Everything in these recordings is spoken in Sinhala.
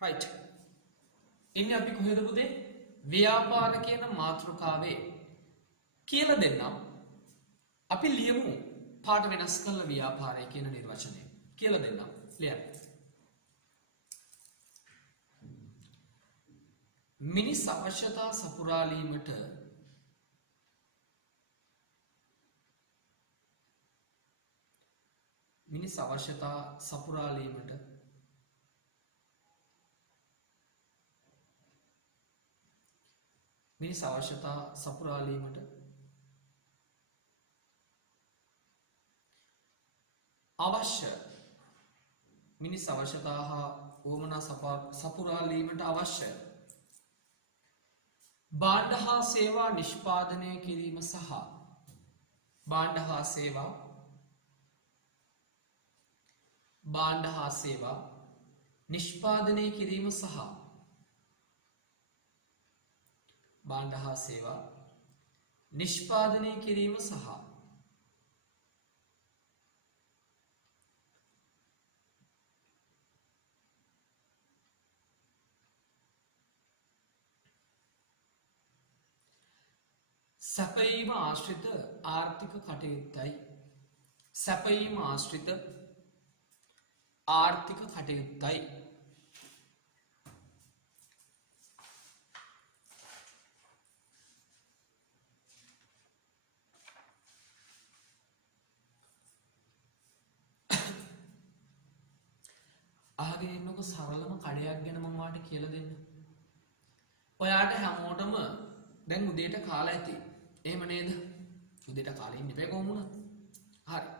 right ඉන්නේ අපි කොහෙද පුතේ ව්‍යාපාර කියන මාතෘකාවේ කියලා දෙන්නම් අපි ලියමු පාඩ වෙනස් කළ ව්‍යාපාරය කියන නිර්වචනය කියලා දෙන්නම් ලියන්න මිනිස් අවශ්‍යතා සපුරාලීමට මිනිස් අවශ්‍යතා සපුරාලීමට මිනිස් අවශ්‍යතා සපුරාලීමට අවශ්‍ය මිනිස් අවශ්‍යතා හා උවමනා සපුරාලීමට අවශ්‍ය භාණ්ඩ හා සේවා නිෂ්පාදනය කිරීම සහ භාණ්ඩ හා සේවා නිෂ්පාදනය කිරීම සහ භාණ්ඩ හා සේවා නිෂ්පාදනය කිරීම සහ සැපයීම ආශ්‍රිත ආර්ථික කටයුත්තයි සැපයීම ආශ්‍රිත ආර්ථික කටයුත්තයි අහගෙන ඉන්නකො සරලම කඩයක් ගැන මම ඔයාලට කියලා දෙන්න. ඔයාට හැමෝටම දැන් උදේට කාලා ඇති. එහෙම නේද? උදේට කාලා ඉන්න බෑ කොහොම වුණත්. හරි.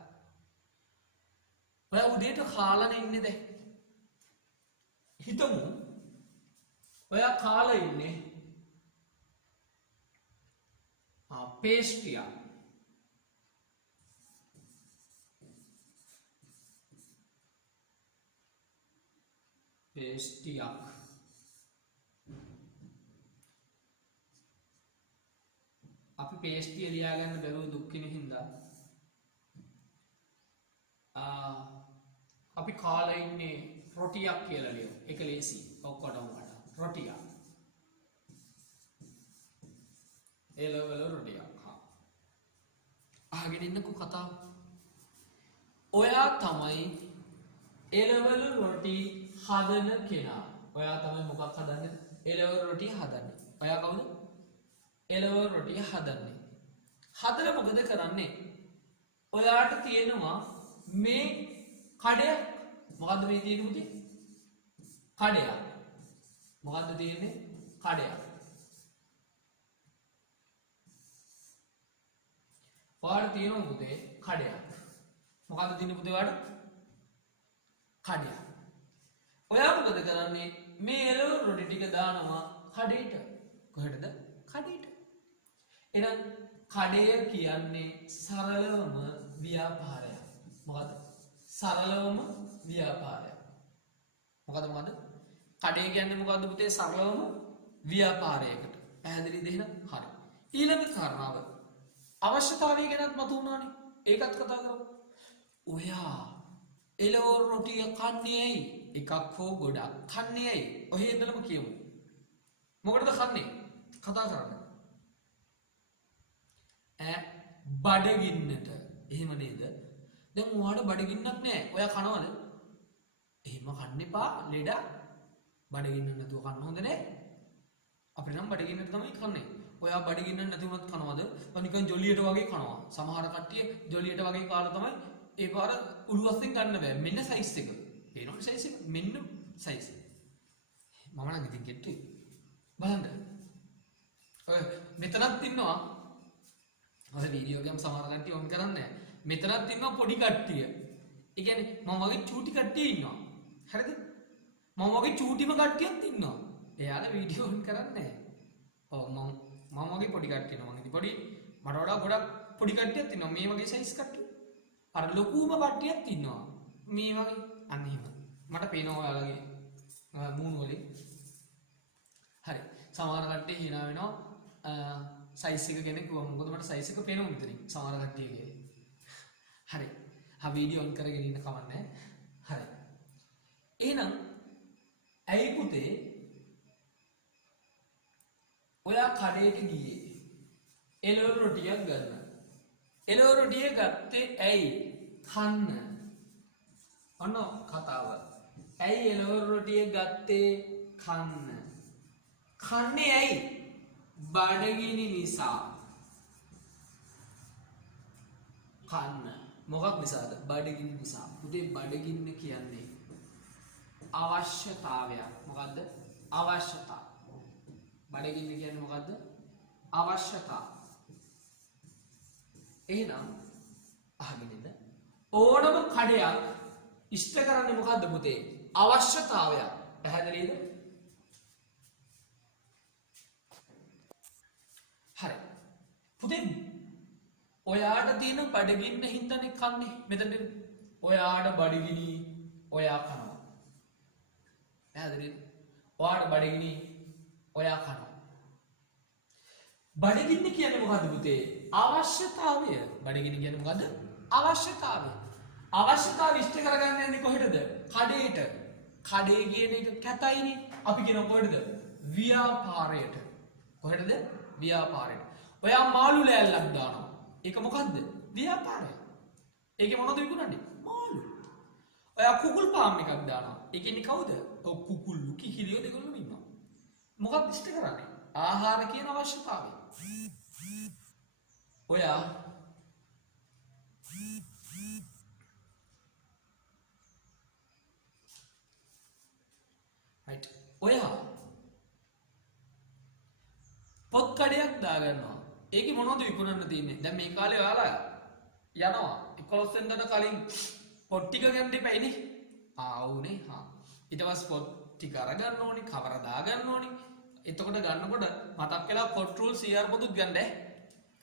ඔයා උදේට කාලානේ ඉන්නේ දැන්. හිතමු ඔයා කාලා ඉන්නේ පේස්ට්‍රියක්. පේස්ට්‍රියක්. අපි පේස්ට්‍රිය ලියා ගන්න බැරුව දුක් වෙන හින්දා අපි කාලා ඉන්නේ රොටියක් කියලා ලියමු. ඒක ලේසි. ඔක්කොටම වඩා රොටියක්. ඒ ලෙවල් රොටියක්. අහගෙන ඉන්නකෝ කතාව. ඔයා තමයි ඒ ලෙවල් රොටි හදන කෙනා. ඔයා තමයි මොකක් හදන්නේ? ඒ ලෙවල් රොටි හදන්නේ. ඔයා කවුද? ඒ ලෙවල් රොටි හදන්නේ. හදලා මොකද කරන්නේ? ඔයාට තියෙනවා මේ කඩයක්. මොකද්ද මේ තියෙන්නේ පුතේ? කඩයක්. මොකද්ද තියෙන්නේ? කඩයක්. ඔයාට තියෙනවා පුතේ කඩයක්. මොකද්ද තියෙන්නේ පුතේ ඔයාට? කඩයක්. ඔයා මොකද කරන්නේ? මේ එළවලු රොටි ටික දානවා කඩේට. කොහෙටද? කඩේට. එහෙනම් කඩය කියන්නේ සරලවම ව්‍යාපාරයක්. මොකද? සරලවම ව්‍යාපාරයක්. මොකද? කඩය කියන්නේ මොකද්ද පුතේ? සරලවම ව්‍යාපාරයකට. පැහැදිලිද එහෙනම්? හරි. ඊළඟ කාරණාව අවශ්‍යතාවය ගැනත් මතු වුණානේ. ඒකත් කතා කරමු. ඔයා එළවලු රොටිය කන්නේ ඇයි? එකක් හෝ ගොඩක් කන්නේ ඇයි? ඔහේ ඉඳලම කියමු. මොකටද කන්නේ? කතා කරන්න. බඩගින්නට. එහෙම නේද? දැන් ඔයාට බඩගින්නක් නැහැ. ඔයා කනවද? එහෙම කන්න එපා. ලෙඩ බඩගින්න නැතුව කන්න හොඳ නෑ. අපිට නම් බඩගින්නට තමයි කන්නේ. ඔයා බඩගින්න නැතිවමත් කනවද? නිකන් ජොලියට වගේ කනවා. සමහර කට්ටිය ජොලියට වගේ කාලා තමයි ඒ පාර උළුවස්සෙන් ගන්න බෑ. මෙන්න සයිස් එක. පේනවද සයිස් එක? මෙන්න සයිස් එක. මම නම් ඉතින් කෙට්ටුයි. බලන්න. ඔය මෙතනත් ඉන්නවා. ඔය වීඩියෝ ගේම් සමහර කට්ටිය ඔන් කරන්නේ නැහැ. මෙතනත් ඉන්නවා පොඩි කට්ටිය. ඒ කියන්නේ මම වගේ චූටි කට්ටිය ඉන්නවා. හරිද? මම වගේ චූටිම කට්ටියක් ඉන්නවා. එයාලා වීඩියෝ ඔන් කරන්නේ නැහැ. ඔව් මම වගේ පොඩි කට්ටිය ඉන්නවා. මම ඉතින් පොඩි මට වඩා ගොඩක් පොඩි කට්ටියක් ඉන්නවා. මේ වගේ සයිස් කට්ටිය. අර ලොකුම කට්ටියක් ඉන්නවා. මේ වගේ අන්න එහෙම. මට පේනවා ඔයාලගේ මූණ වලින්. හරි. සමහර කට්ටිය hina වෙනවා. සයිස් එක ගැන කිව්වම මොකද මට සයිස් එක පේනවා මෙතනින්. සමහර කට්ටියගේ. හරි. වීඩියෝ ඔන් කරගෙන ඉන්න කමක් නැහැ. හරි. එහෙනම් ඇයි පුතේ ඔයා කඩේට ගියේ එළවලු රොටියක් ගන්න. එළවලු රොටිය ගත්තේ ඇයි? කන්න. ඔන්න කතාව. ඇයි එළවලු රොටිය ගත්තේ? කන්න. කන්නේ ඇයි? බඩගිනි නිසා. කන්න. මොකක් නිසාද? බඩගිනි නිසා. පුතේ බඩගින්න කියන්නේ අවශ්‍යතාවයක්. මොකද්ද? අවශ්‍යතාව. බඩගින්න කියන්නේ මොකද්ද? අවශ්‍යතාව. එහෙනම් අහගෙන ඉන්න. ඕනම කඩයක් ඉෂ්ට කරන්නේ මොකද්ද පුතේ? අවශ්‍යතාවයක්. පැහැදිලිද? හරි. පුතේ ඔයාට තියෙන බඩගින්න හින්දානේ කන්නේ. මෙතන ඔයාට බඩගිනි ඔයා කනවා. පැහැදිලිද? ඔයාට බඩගිනි ඔයා කනවා. බඩගින්න කියන්නේ මොකද්ද පුතේ? අවශ්‍යතාවය. බඩගින්න කියන්නේ මොකද්ද? අවශ්‍යතාවය. අවශ්‍යතාවය ඉෂ්ට කරගන්න යන්නේ කොහෙටද? කඩේට. කඩේ කියන එක කැතයිනේ. අපි කියන කොහෙටද? ව්‍යාපාරයට. කොහෙටද? ව්‍යාපාරයට. ඔයා මාළු ලෑල්ලක් දානවා. ඒක මොකද්ද? ව්‍යාපාරය. ඒකේ මොනවද විකුණන්නේ? මාළු. ඔයා කුකුල් පාම් එකක් දානවා. ඒකේ ඉන්නේ කවුද? ඔව් කුකුල්ලු කිකිලියෝ දෙගොල්ලෝ ඉන්නවා. මොකක්ද ඉෂ්ට කරන්නේ? ආහාර කියන අවශ්‍යතාවය. ඔයා right. ඔයා පොත් කඩයක් දාගන්නවා. ඒකේ මොනවද විකුණන්න තියෙන්නේ? දැන් මේ කාලේ ඔයාලා යනවා 11 වෙනිදාට කලින් පොත් ටික ගන්න දෙපයිනේ. ආවුනේ. ඊට පස්සේ පොත් ටික අරගන්න ඕනි, කවර දාගන්න ඕනි. එතකොට ගන්නකොට මතක් වෙලා control CR පොතුත් ගන්න ඈ.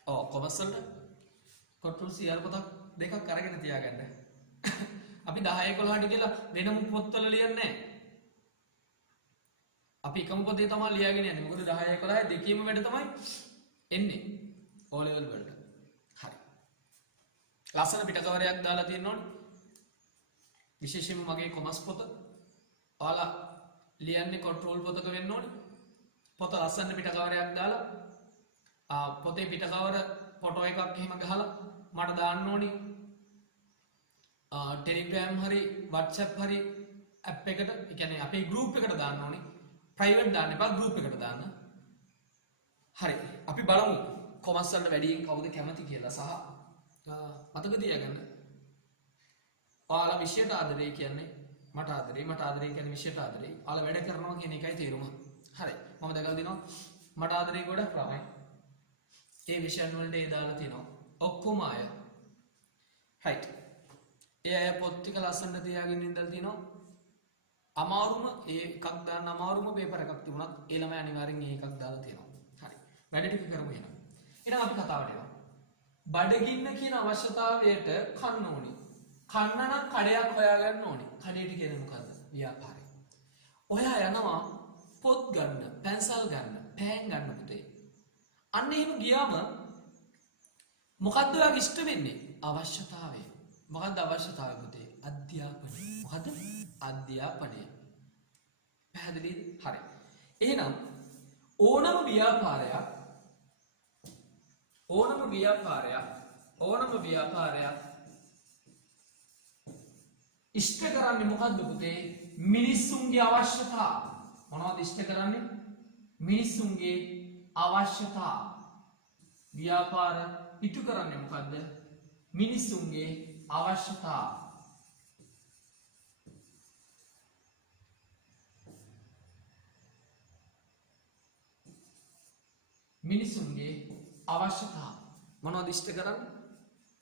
ඔව් කොමර්ස් වලට control CR පොතක් දෙකක් අරගෙන තියාගන්න. අපි 10 11ට කියලා වෙනම පොත්වල ලියන්නේ නැහැ. අපි එකම පොතේ තමයි ලියාගෙන යන්නේ. මොකද 10 11 දෙකේම වැඩ තමයි එන්නේ. O level වලට. හරි. ලස්සන පිටකවරයක් දාලා තියෙන්න ඕනේ. විශේෂයෙන්ම මගේ කොමර්ස් පොත. ඔයාලා ලියන්නේ control පොතක වෙන්න ඕනේ. පොත ලස්සන පිටකවරයක් දාලා පොතේ පිටකවර ෆොටෝ එකක් එහෙම ගහලා මට දාන්න ඕනි ටෙලිග්‍රෑම් හරි WhatsApp හරි ඇප් එකට, ඒ කියන්නේ අපේ ගෲප් එකට දාන්න ඕනි. ප්‍රයිවට් දාන්න එපා, ගෲප් එකට දාන්න. හරි. අපි බලමු කොමර්ස් වලට වැඩියෙන් කවුද කැමති කියලා සහ මතක තියාගන්න. ඔයාලා විෂයට ආදරේ කියන්නේ මට ආදරේ, මට ආදරේ කියන්නේ විෂයට ආදරේ. ඔයාලා වැඩ කරනවා කියන එකයි තේරුම. හරි. මම දැකලා දිනවා මට ආදරේ ගොඩක් ළමයි ඒ විෂයන් වලට ඒ දාලා තිනවා ඔක්කොම අය. right. ඒ අය පොත් ටික ලස්සනට තියාගෙන ඉඳලා තිනවා. අමාරුම ඒ එකක් දාන්න අමාරුම පේපර් එකක් තිබුණත් ඒ ළමයි අනිවාර්යෙන් ඒ එකක් දාලා තිනවා. හරි. වැඩ ටික කරමු එහෙනම්. එහෙනම් අපි කතාවට එනවා. බඩගින්න කියන අවශ්‍යතාවයට කන්න ඕනි. කන්න නම් කඩයක් හොයාගන්න ඕනි. කඩේට කියන්නේ මොකද්ද? ව්‍යාපාරය. ඔයා යනවා පොත් ගන්න, පැන්සල් ගන්න, පෑන් ගන්න පුතේ. අන්න එහෙම ගියාම මොකද්ද ඔයාගේ ඉෂ්ට වෙන්නේ? අවශ්‍යතාවය. මොකද්ද අවශ්‍යතාවය පුතේ? අධ්‍යාපනය. මොකද්ද? අධ්‍යාපනය. පැහැදිලිද? හරි. එහෙනම් ඕනම ව්‍යාපාරයක් ඉෂ්ට කරන්නේ මොකද්ද පුතේ? මිනිස්සුන්ගේ අවශ්‍යතාව. මොනවද ඉෂ්ට කරන්නේ? මිනිස්සුන්ගේ අවශ්‍යතාව. ව්‍යාපාර ඉටු කරන්නේ මොකද්ද? මිනිස්සුන්ගේ අවශ්‍යතාව. මිනිස්සුන්ගේ අවශ්‍යතාව. මොනවද ඉෂ්ට කරන්නේ?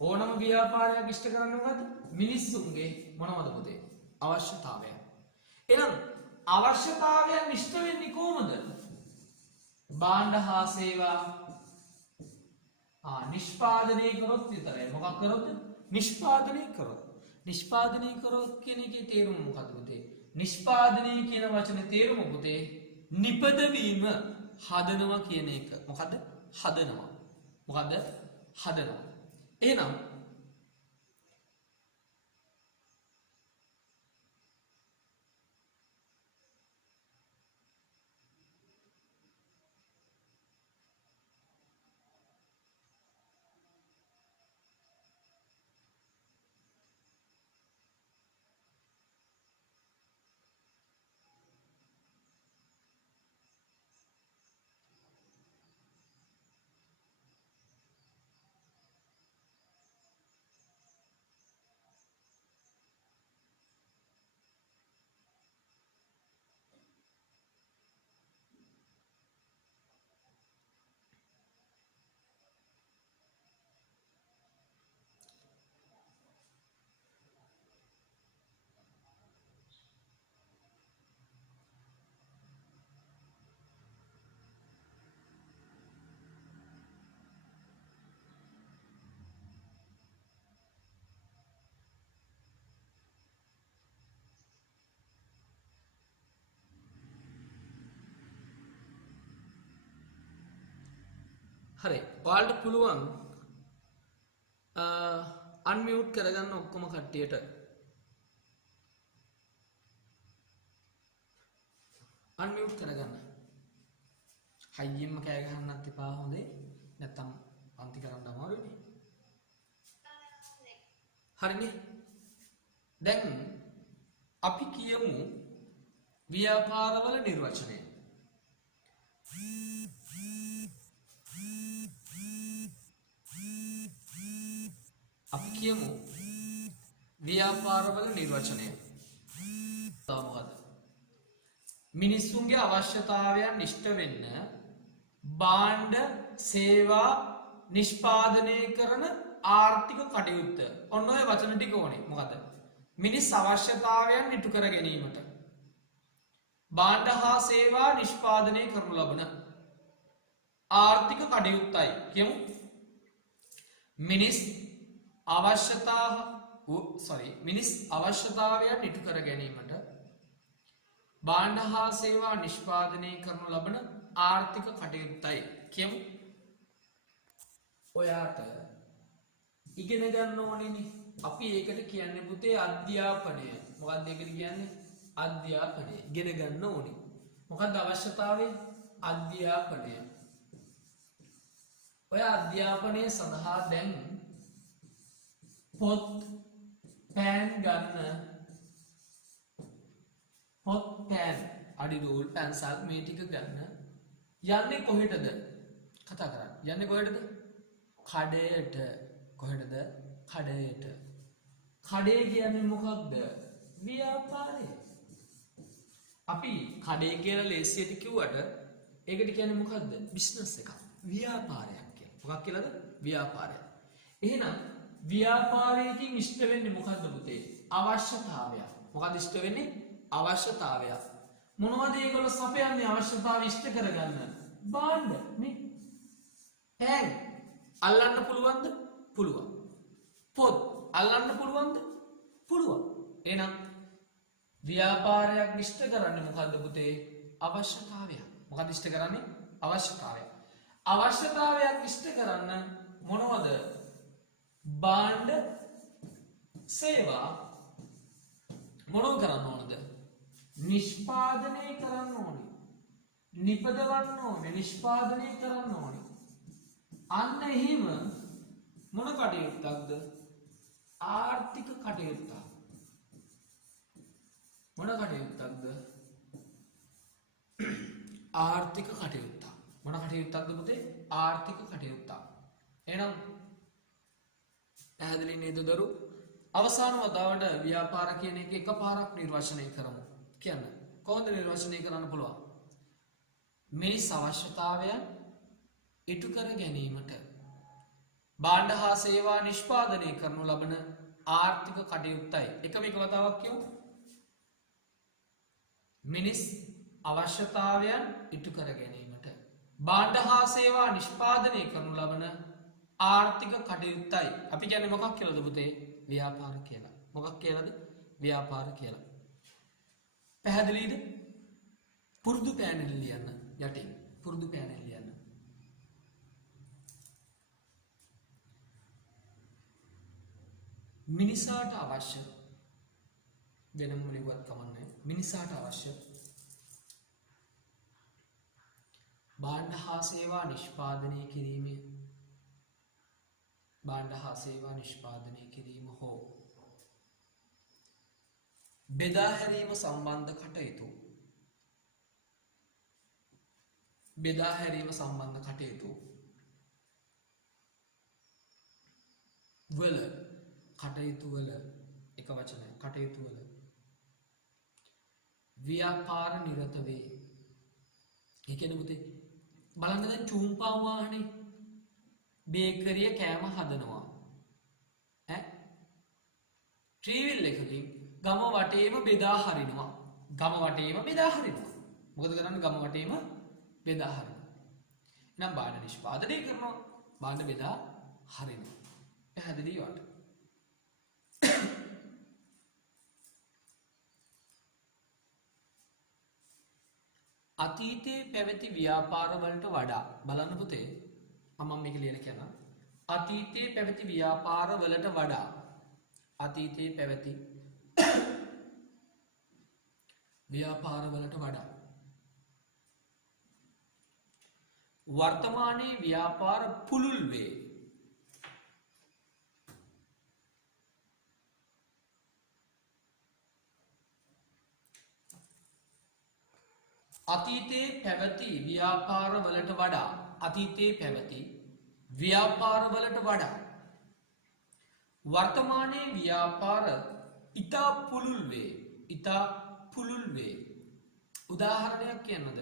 ඕනම ව්‍යාපාරයක් ඉෂ්ට කරන්නේ මොකද්ද? මිනිස්සුන්ගේ මොනවද පුතේ? අවශ්‍යතාවය. එහෙනම් අවශ්‍යතාවයන් ඉෂ්ට වෙන්නේ කොහොමද? භාණ්ඩ හා සේවා නිෂ්පාදනය කරොත් විතරයි. මොකක් කරොත්? නිෂ්පාදනය කරොත්. නිෂ්පාදනය කරොත් කියන එකේ තේරුම මොකක්ද පුතේ? නිෂ්පාදනය කියන වචනේ තේරුම පුතේ නිපදවීම, හදනවා කියන එක. මොකද්ද? හදනවා. මොකද්ද? හදනවා. එහෙනම් හරි. ඔයාලට පුළුවන් අන්මියුට් කරගන්න ඔක්කොම කට්ටියට. අන්මියුට් කරගන්න. හයියෙන්ම කෑ ගහන්නත් එපා හොඳේ. නැත්තම් පන්ති කරන්න අමාරුයිනේ. හරිනේ. දැන් අපි කියමු ව්‍යාපාරවල නිර්වචනය. අපි කියමු ව්‍යාපාරවල නිර්වචනය. තවමද මිනිස්සුන්ගේ අවශ්‍යතාවයන් ඉෂ්ට වෙන්න භාණ්ඩ සේවා නිෂ්පාදනය කරන ආර්ථික කටයුත්ත. ඔන්න ඔය වචන ටික ඕනේ. මොකද මිනිස් අවශ්‍යතාවයන් ඉටු කර ගැනීමට භාණ්ඩ හා සේවා නිෂ්පාදනය කරනු ලබන ආර්ථික කටයුත්තයි. කියමු මිනිස් අවශ්‍යතාවයන් ඉටු කර ගැනීමට භාණ්ඩ හා සේවා නිෂ්පාදනය කරනු ලබන ආර්ථික කටයුත්තයි. කියමු ඔයාට ඉගෙන ගන්න ඕනේනේ. අපි ඒකට කියන්නේ පුතේ අධ්‍යාපනය. මොකක්ද ඒකට කියන්නේ? අධ්‍යාපනය. ඉගෙන ගන්න ඕනේ. මොකක්ද අවශ්‍යතාවය? අධ්‍යාපනය. ඔය අධ්‍යාපනය සඳහා දැන් පොත් පෑන් ගන්න. පොත් පෑන් අඩි රූල් පැන්සල් මේ ටික ගන්න. යන්නේ කොහෙටද? කතා කරන්නේ. යන්නේ කොහෙටද? කඩේට. කොහෙටද? කඩේට. කඩේ කියන්නේ මොකක්ද? ව්‍යාපාරය. අපි කඩේ කියලා ලේසියට කිව්වට ඒකට කියන්නේ මොකක්ද? බිස්නස් එකක්. ව්‍යාපාරයක් කියලා. මොකක් කියලාද? ව්‍යාපාරය. එහෙනම් ව්‍යාපාරයකින් ඉෂ්ට වෙන්නේ මොකද්ද පුතේ? අවශ්‍යතාවය. මොකක්ද ඉෂ්ට වෙන්නේ? අවශ්‍යතාවය. මොනවද ඒගොල්ලෝ සපයන්නේ අවශ්‍යතාවය ඉෂ්ට කරගන්න? භාණ්ඩ නේ. ඈ අල්ලන්න පුළුවන්ද? පුළුවන්. පොත් අල්ලන්න පුළුවන්ද? පුළුවන්. එහෙනම් ව්‍යාපාරයක් ඉෂ්ට කරන්නේ මොකද්ද පුතේ? අවශ්‍යතාවය. මොකක්ද ඉෂ්ට කරන්නේ? අවශ්‍යතාවය. අවශ්‍යතාවයක් ඉෂ්ට කරන්න මොනවද? භාණ්ඩ සේවා මොනව කරන්න ඕනද? නිෂ්පාදනය කරන්න ඕනේ. නිපදවන්න ඕනේ. නිෂ්පාදනය කරන්න ඕනේ. අන්න එහෙම මොන කටයුත්තක්ද? ආර්ථික කටයුත්තක්. මොන කටයුත්තක්ද? ආර්ථික කටයුත්තක්. මොන කටයුත්තක්ද පුතේ? ආර්ථික කටයුත්තක්. එහෙනම් පැහැදිලි නේද දරු? අවසාන වතාවට ව්‍යාපාර කියන එක එකපාරක් නිර්වචනය කරමු. කියන්න. කොහොමද නිර්වචනය කරන්න පුළුවන්? මේ අවශ්‍යතාවයන් ඉටු කර ගැනීමට භාණ්ඩ හා සේවා නිෂ්පාදනය කරනු ලබන ආර්ථික කටයුත්තයි. එකම එක වතාවක් කියමු. මිනිස් අවශ්‍යතාවයන් ඉටු කර ගැනීමට භාණ්ඩ හා සේවා නිෂ්පාදනය කරනු ලබන ආර්ථික කටයුත්තයි. අපි කියන්නේ මොකක් කියලාද පුතේ? ව්‍යාපාර කියලා. මොකක් කියලාද? ව්‍යාපාර කියලා. පැහැදිලිද? පුරුදු පෑනෙල් ලියන්න යටින්. පුරුදු පෑනෙල් ලියන්න. මිනිසාට අවශ්‍ය වෙනම ලිව්වත් කමන්නේ. මිනිසාට අවශ්‍ය භාණ්ඩ හා සේවා නිෂ්පාදනය කිරීමේ භාණ්ඩ හා සේවා නිෂ්පාදනය කිරීම හෝ බෙදා හැරීම සම්බන්ධ කටයුතු බෙදා හැරීම සම්බන්ධ කටයුතු වල කටයුතු වල එක වචනය කටයුතු වල ව්‍යාපාර නිරත වේ. ඒ කියන්නේ පුතේ බලන්න දැන් චූම්පා වාහනේ බේකරිය කෑම හදනවා. ඈ ට්‍රීවිල් එකකින් ගම වටේම බෙදා හරිනවා. ගම වටේම බෙදා හරිනවා. මොකද කරන්නේ? ගම වටේම බෙදා හරිනවා. එහෙනම් භාණ්ඩ නිෂ්පාදනය කරනවා. භාණ්ඩ බෙදා හරිනවා. පැහැදිලි වට. අතීතයේ පැවති ව්‍යාපාර වලට වඩා බලන්න පුතේ මම මේක ලියලා කියනවා. අතීතයේ පැවති ව්‍යාපාරවලට වඩා අතීතයේ පැවති ව්‍යාපාරවලට වඩා වර්තමානයේ ව්‍යාපාර පුළුල් වේ. අතීතයේ පැවති ව්‍යාපාරවලට වඩා අතීතයේ පැවති ව්‍යාපාරවලට වඩා වර්තමානයේ ව්‍යාපාර ඉතා පුළුල් වේ. ඉතා පුළුල් වේ. උදාහරණයක් කියන්නද?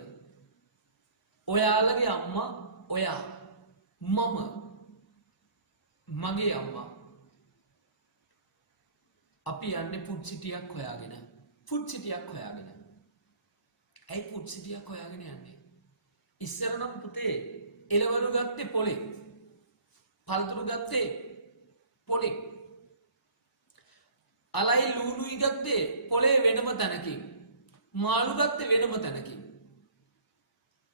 ඔයාලගේ අම්මා ඔයා මම මගේ අම්මා අපි යන්නේ ෆුඩ් සිටියක් හොයාගෙන ඇයි ෆුඩ් සිටියක් හොයාගෙන යන්නේ? ඉස්සර නම් පුතේ එළවලු ගත්තේ පොලේ, පළතුරු ගත්තේ පොලේ, අලයි ලූණුයි ගත්තේ පොලේ වෙනම තැනකින්, මාළු ගත්තේ වෙනම තැනකින්,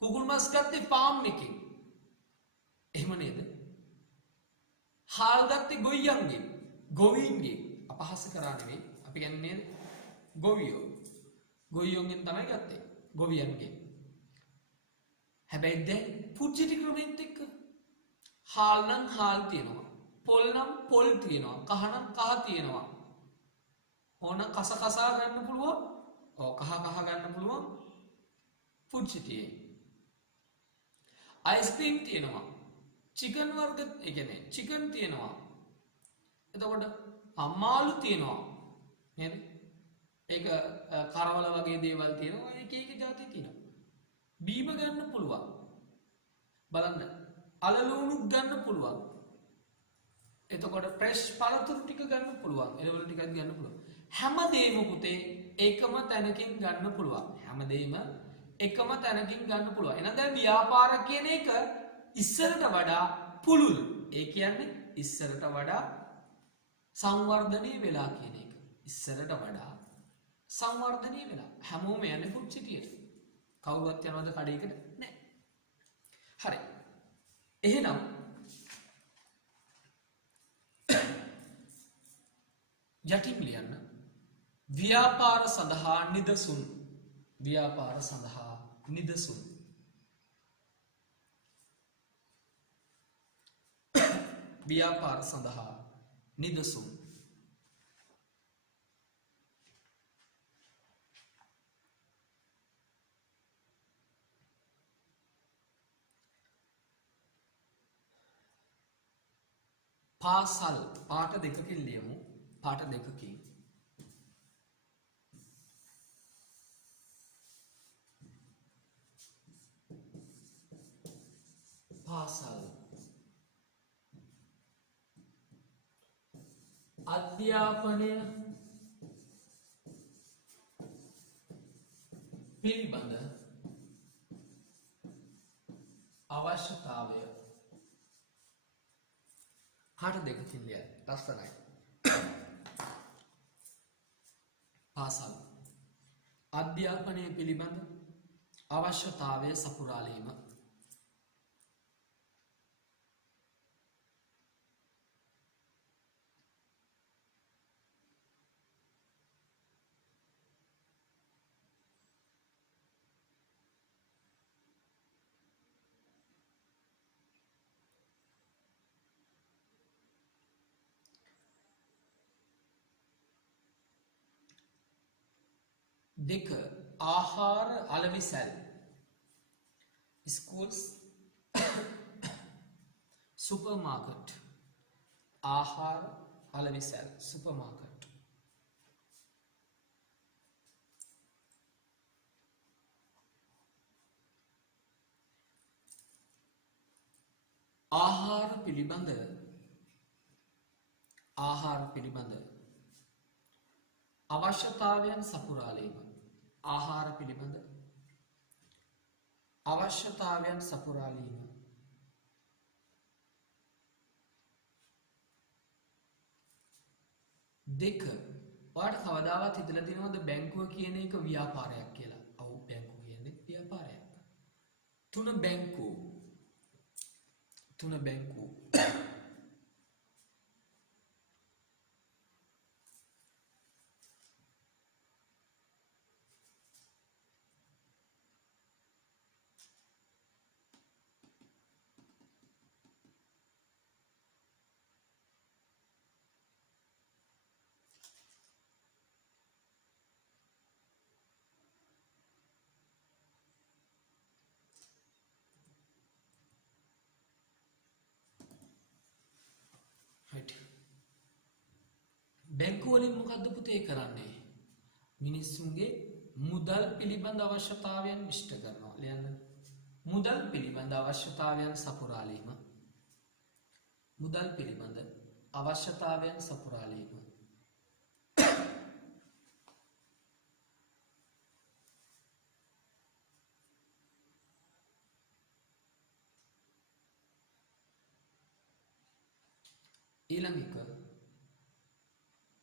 කුකුල් මස් ගත්තේ ෆාම් එකකින්. එහෙම නේද? හාල් ගත්තේ ගොයියන්ගෙන්, ගොවීන්ගෙන්. අපහාස කරා නෙවෙයි, අපි කියන්නේ නේද? ගොවියෝ. ගොයියෝන්ගෙන් තමයි ගත්තේ, ගොවියන්ගෙන්. හැබැයි දැන් ෆුඩ් සිටි ක්‍රමෙත් එක්ක හාල් නම් හාල් තියෙනවා, පොල් නම් පොල් තියෙනවා, කහ නම් කහ තියෙනවා. ඕන කස කසා ගන්න පුළුවන්, කහ කහ ගන්න පුළුවන් ෆුඩ් සිටියේ. අයිස්ක්‍රීම් තියෙනවා, චිකන් වර්ග, ඒ කියන්නේ චිකන් තියෙනවා, එතකොට අමාලු තියෙනවා නේද? ඒක කරවල වගේ දේවල් තියෙනවා, එක එක જાති තියෙනවා. බීම ගන්න පුළුවන්. බලන්න අලලුණු ගන්න පුළුවන්. එතකොට ෆ්‍රෙෂ් පළතුරු ටික ගන්න පුළුවන්, එළවලු ටිකක් ගන්න පුළුවන්. හැමදේම පුතේ එකම තැනකින් ගන්න පුළුවන්. හැමදේම එකම තැනකින් ගන්න පුළුවන්. එහෙනම් දැන් ව්‍යාපාර කියන එක ඉස්සරට වඩා පුළුල්. ඒ කියන්නේ ඉස්සරට වඩා සංවර්ධනය වෙලා කියන එක. ඉස්සරට වඩා සංවර්ධනය වෙලා. හැමෝම යන්නේ ෆුඩ් සිටියට. කවුරුත් යනවද කඩේකට? නැහැ. හරි. එහෙනම් යටින් ලියන්න ව්‍යාපාර සඳහා නිදසුන්. ව්‍යාපාර සඳහා නිදසුන්. ව්‍යාපාර සඳහා නිදසුන්. පාසල් පාට දෙකකින් ලියමු. පාට දෙකකින්. පාසල් අධ්‍යාපනය පිළිබඳ අවශ්‍යතාවය. පාට දෙකකින් ලියන්න. ලස්සනයි. පාසල් අධ්‍යාපනය පිළිබඳ අවශ්‍යතාවය සපුරාලීම. දෙක ආහාර අලවිසැල්. Schools supermarket. ආහාර අලවිසැල් සුපර්මාකට්. ආහාර පිළිබඳ අවශ්‍යතාවයන් සපුරාලීම. ආහාර පිළිබඳ අවශ්‍යතාවයන් සපුරාලීම. දෙක ඔයාලට කවදාවත් හිතලා තියෙනවද බැංකුව කියන එක ව්‍යාපාරයක් කියලා? ඔව්, බැංකුව කියන්නේ ව්‍යාපාරයක්. තුන බැංකුව 3 බැංකුව. right. බැංකුව වලින් මොකද්ද පුතේ කරන්නේ? මිනිස්සුන්ගේ මුදල් පිළිබඳ අවශ්‍යතාවයන් ඉෂ්ට කරනවා. ලියන්න. මුදල් පිළිබඳ අවශ්‍යතාවයන් සපුරාලීම. මුදල් පිළිබඳ අවශ්‍යතාවයන් සපුරාලීම. ඊළඟ එක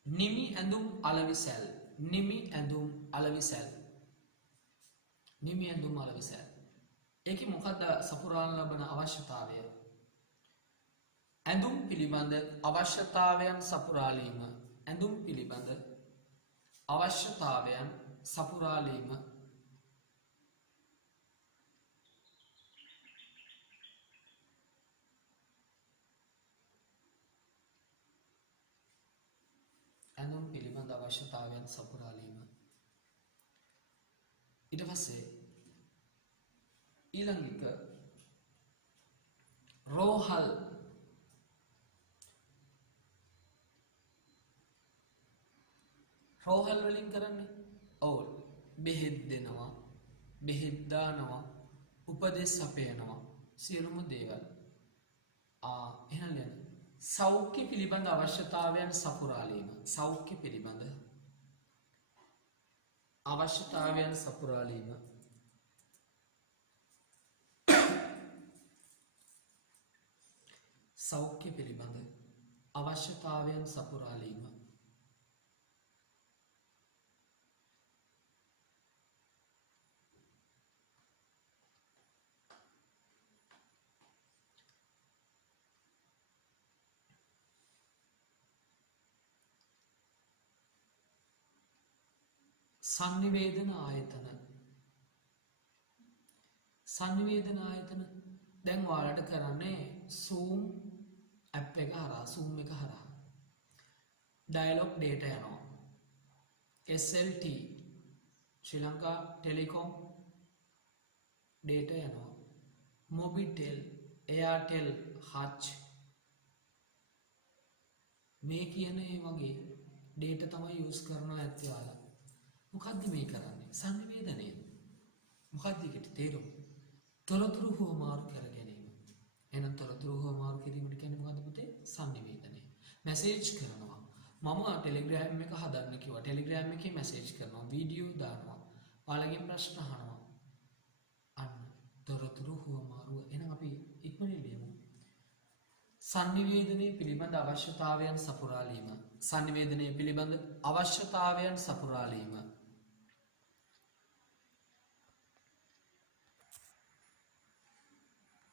නිමි ඇඳුම් අලවිසැල්. නිමි ඇඳුම් අලවිසැල්. නිමි ඇඳුම් අලවිසැල්. ඒකේ මොකද්ද සපුරාලන ලබන අවශ්‍යතාවය? ඇඳුම් පිළිබඳ අවශ්‍යතාවයන් සපුරාලීම. ඇඳුම් පිළිබඳ අවශ්‍යතාවයන් සපුරාලීම. ඇඳුම් පිළිබඳ අවශ්‍යතාවයන් සපුරාලීම. ඊට පස්සේ ඊළඟ එක රෝහල්. රෝහල් වලින් කරන්නේ ඔව් බෙහෙත් දෙනවා, බෙහෙත් දානවා, උපදෙස් අපයනවා, සියලුම දේවල්. එහෙනම් ලියන්න. සෞඛ්‍ය පිළිබඳ අවශ්‍යතාවයන් සපුරාලීම. සෞඛ්‍ය පිළිබඳ අවශ්‍යතාවයන් සපුරාලීම. සෞඛ්‍ය පිළිබඳ අවශ්‍යතාවයන් සපුරාලීම. සංනිවේදන ආයතන. සංනිවේදන ආයතන දැන් ඔයාලට කරන්නේ Zoom app එක හරහා, Zoom එක හරහා dialog data යනවා. SLT ශ්‍රී ලංකා ටෙලිකොම් data යනවා. Mobitel, Airtel, Hutch මේ කියන ඒ වගේ data තමයි use කරනවා ඇත්තේ ඔයාලා. මොකද්ද මේ කරන්නේ? සංනිවේදනය. මොකද්ද ඒකට තේරුම? තොරතුරු හුවමාරු කර ගැනීම. එහෙනම් තොරතුරු හුවමාරු කිරීමට කියන්නේ මොකද්ද පුතේ? සංනිවේදනය. මැසේජ් කරනවා. මම ටෙලිග්‍රෑම් එක හදන්න කිව්වා. ටෙලිග්‍රෑම් එකේ මැසේජ් කරනවා, වීඩියෝ දානවා, ඔයාලගෙන් ප්‍රශ්න අහනවා. අන්න තොරතුරු හුවමාරුව. එහෙනම් අපි ඉක්මනින් ලියමු. සංනිවේදනයේ පිළිබඳ අවශ්‍යතාවයන් සපුරාලීම. සංනිවේදනයේ පිළිබඳ අවශ්‍යතාවයන් සපුරාලීම.